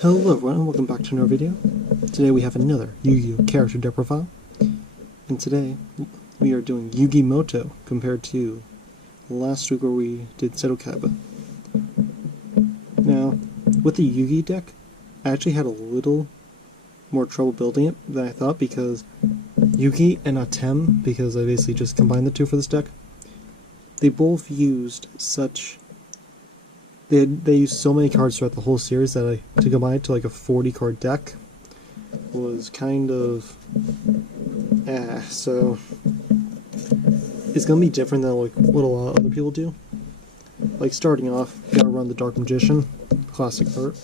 Hello everyone and welcome back to another video. Today we have another Yu-Gi-Oh! Character deck profile. And today we are doing Yugi Muto compared to last week where we did Seto Kaiba. Now, with the Yugi deck, I actually had a little more trouble building it than I thought because Yugi and Atem, because I basically just combined the two for this deck, they both used such... They used so many cards throughout the whole series that to combine it to like a 40 card deck was kind of so it's gonna be different than like what a lot of other people do. Like starting off, you gotta run the Dark Magician, classic art.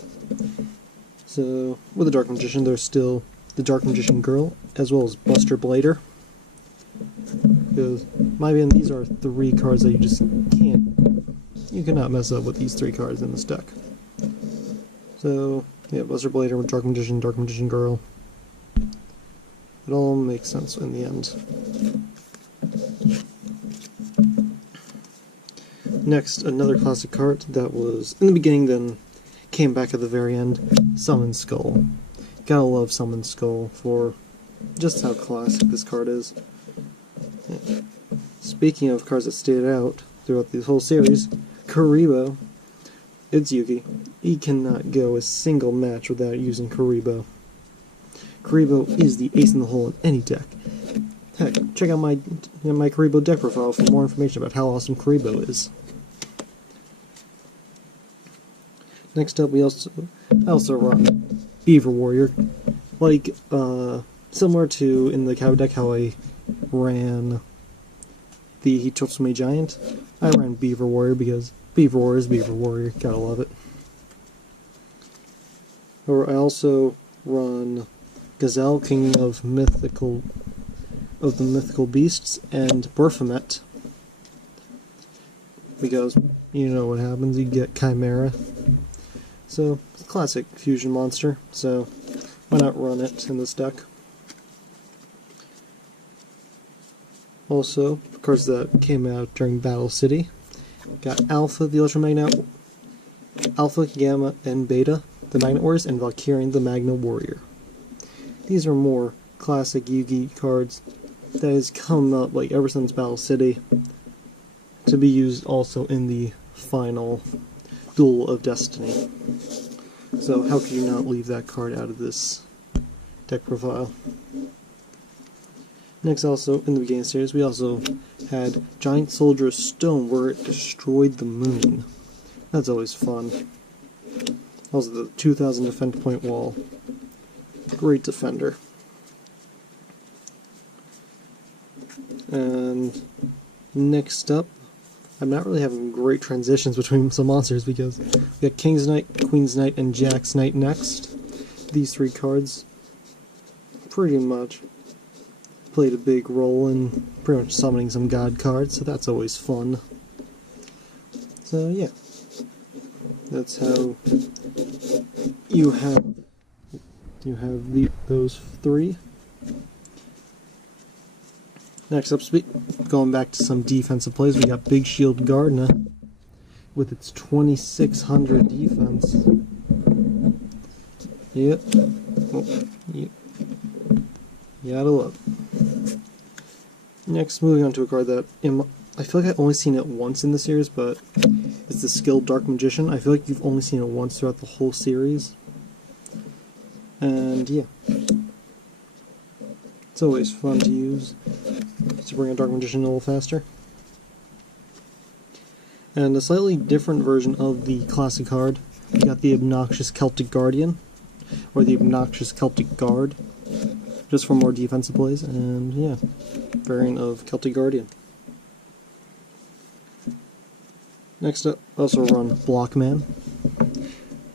So with the Dark Magician, there's still the Dark Magician Girl as well as Buster Blader. Because my opinion, these are three cards that you just can't. You cannot mess up with these three cards in this deck. So, yeah, Buster Blader with Dark Magician Girl. It all makes sense in the end. Next, another classic card that was in the beginning, then came back at the very end, Summon Skull. Gotta love Summon Skull for just how classic this card is. Yeah. Speaking of cards that stayed out throughout the whole series, Kuriboh, it's Yugi. He cannot go a single match without using Kuriboh. Kuriboh is the ace in the hole in any deck. Heck, check out my Kuriboh deck profile for more information about how awesome Kuriboh is. Next up, I also run Beaver Warrior, like similar to in the Cow deck how I ran the Hitotsume Giant. I ran Beaver Warrior because Beaver Warrior is Beaver Warrior, gotta love it. Or I also run Gazelle, King of the Mythical Beasts, and Baphomet. Because you know what happens, you get Chimera. So, it's a classic fusion monster, so why not run it in this deck? Also, cards that came out during Battle City. Got Alpha, the Ultramagnet, Alpha, Gamma, and Beta, the Magnet Warriors, and Valkyrian, the Magna Warrior. These are more classic Yugi cards that has come up like ever since Battle City to be used also in the final Duel of Destiny. So how could you not leave that card out of this deck profile? Next, also, in the beginning of the series, we also had Giant Soldier of Stone, where it destroyed the moon. That's always fun. Also, the 2000 defense point wall. Great defender. And next up, I'm not really having great transitions between some monsters because we got King's Knight, Queen's Knight, and Jack's Knight next. These three cards pretty much played a big role in pretty much summoning some god cards, so that's always fun. So yeah, that's how you have those three. Next up, going back to some defensive plays, we got Big Shield Gardna with its 2600 defense. Yep. Oh, yep. You gotta love it. Next, moving on to a card that I feel like I've only seen it once in the series, but it's the Skilled Dark Magician. I feel like you've only seen it once throughout the whole series. And yeah, it's always fun to use to bring a Dark Magician a little faster. And a slightly different version of the classic card, we got the Obnoxious Celtic Guardian, or the Obnoxious Celtic Guard, just for more defensive plays, and yeah, variant of Celtic Guardian. Next up, also run Blockman.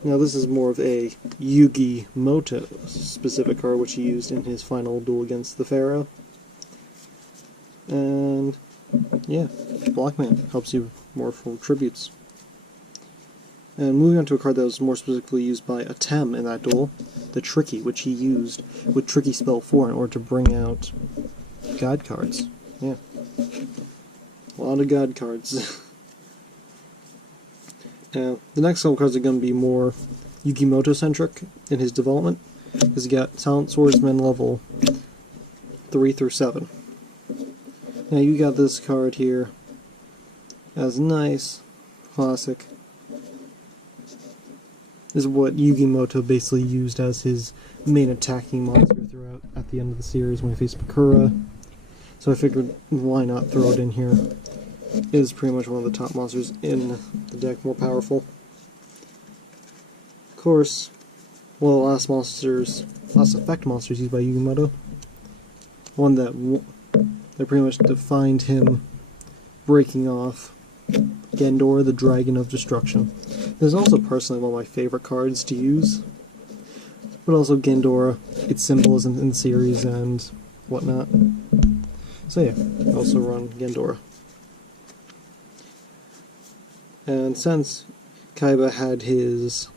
Now this is more of a Yugi Muto specific card, which he used in his final duel against the Pharaoh. And yeah, Blockman helps you more for tributes. And moving on to a card that was more specifically used by Atem in that duel, the Tricky, which he used with Tricky Spell 4 in order to bring out God cards. Yeah. A lot of God cards. Now, the next couple cards are going to be more Yugi Muto centric in his development, because you got Talent Swordsman level 3 through 7. Now you got this card here as nice, classic. This is what Yugi Muto basically used as his main attacking monster throughout at the end of the series when he faced Bakura. So I figured, why not throw it in here? It is pretty much one of the top monsters in the deck, more powerful. Of course, one of the last effect monsters used by Yugi Muto. One that pretty much defined him breaking off Gendora, the Dragon of Destruction. This is also personally one of my favorite cards to use. But also Gendora, its symbolism in the series and whatnot. So yeah, I also run Gendora. And since Kaiba had his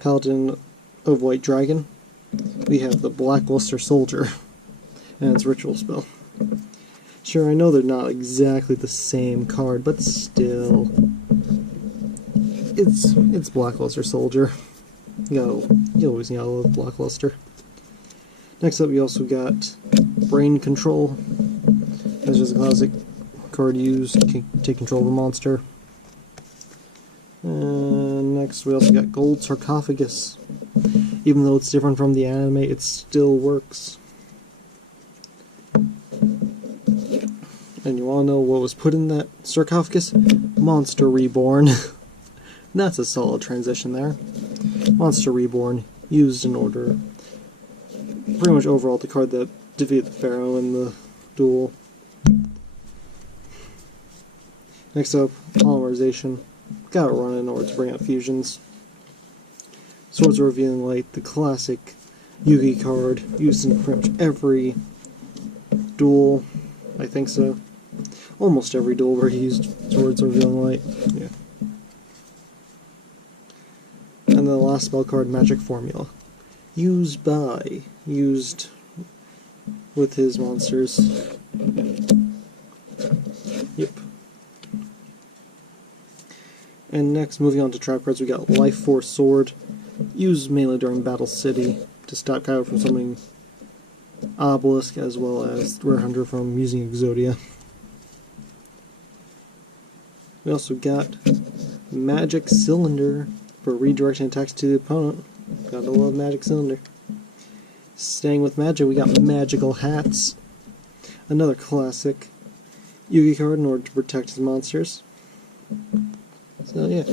Paladin of White Dragon, we have the Blackluster Soldier and its ritual spell. Sure, I know they're not exactly the same card, but still, it's Blackluster Soldier. You always gotta love Blackluster. Next up, we also got Brain Control. That's just a classic card used to take control of a monster. And next, we also got Gold Sarcophagus. Even though it's different from the anime, it still works. And you wanna know what was put in that sarcophagus? Monster Reborn. That's a solid transition there. Monster Reborn, used in order, pretty much overall the card that defeated the Pharaoh in the duel. Next up, Polymerization. Gotta run in order to bring out fusions. Swords of Revealing Light, the classic Yugi card, used in pretty much every duel. I think so. Almost every duel where he used Swords of Revealing Light. Yeah. And then the last spell card, Magic Formula. Used with his monsters. Yep. And next, moving on to trap cards, we got Life Force Sword. Used mainly during Battle City to stop Kaiba from summoning Obelisk, as well as Rare Hunter from using Exodia. We also got Magic Cylinder for redirecting attacks to the opponent. Gotta love Magic Cylinder. Staying with magic, we got Magical Hats. Another classic Yugi card in order to protect his monsters. So yeah.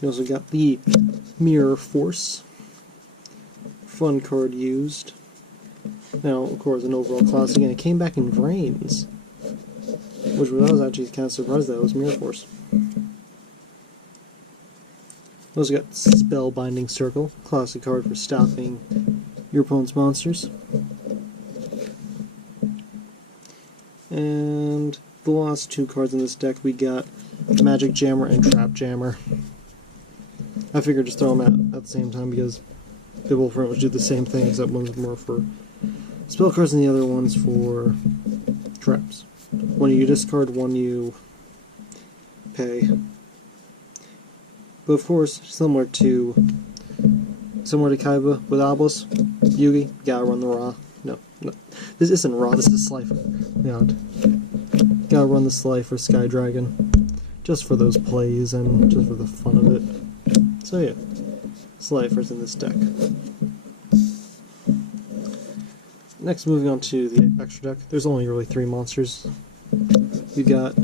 We also got the Mirror Force. Fun card used. Now, of course, an overall classic, and it came back in Vrains. Which I was actually kind of surprised that it was Mirror Force. We also got Spellbinding Circle, classic card for stopping your opponent's monsters. And the last two cards in this deck, we got Magic Jammer and Trap Jammer. I figured just throw them at the same time because they both pretty much do the same thing, except one's more for spell cards and the other one's for traps. One you discard, one you pay. But of course, similar to Kaiba with Obelisk, Yugi, gotta run the Raw. No, this isn't Raw, this is Slifer. God. Gotta run the Slifer Sky Dragon. Just for those plays and just for the fun of it. So yeah, Slifer's in this deck. Next, moving on to the extra deck. There's only really 3 monsters. You got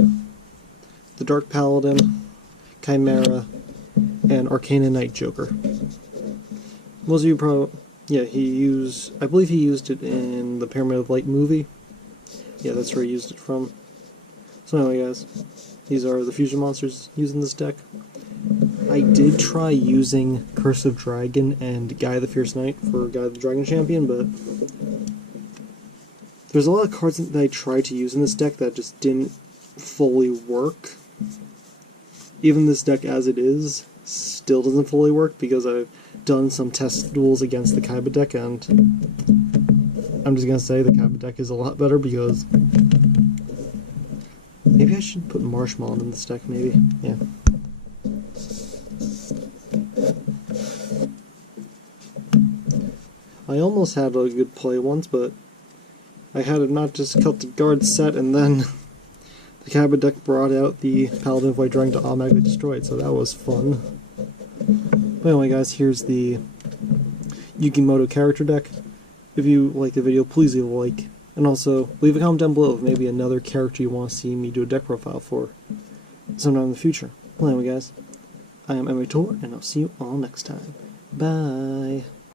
the Dark Paladin, Chimera, and Arcana Knight Joker. Most of you probably, yeah, I believe he used it in the Pyramid of Light movie. Yeah, that's where he used it from. So anyway, guys, these are the fusion monsters used in this deck. I did try using Curse of Dragon and Guy the Fierce Knight for Guy the Dragon Champion, but there's a lot of cards that I tried to use in this deck that just didn't fully work. Even this deck as it is still doesn't fully work because I've done some test duels against the Kaiba deck, and I'm just gonna say the Kaiba deck is a lot better because maybe I should put Marshmallow in this deck, maybe. Yeah. I almost had a good play once, but I had it not just cut the guard set, and then the Cabin deck brought out the Paladin of White Dragon to automatically destroy it, so that was fun. But anyway guys, here's the Yugi Muto character deck. If you like the video, please leave a like. And also, leave a comment down below of maybe another character you want to see me do a deck profile for sometime in the future. Well anyway guys, I am Yami Yugi, and I'll see you all next time. Bye!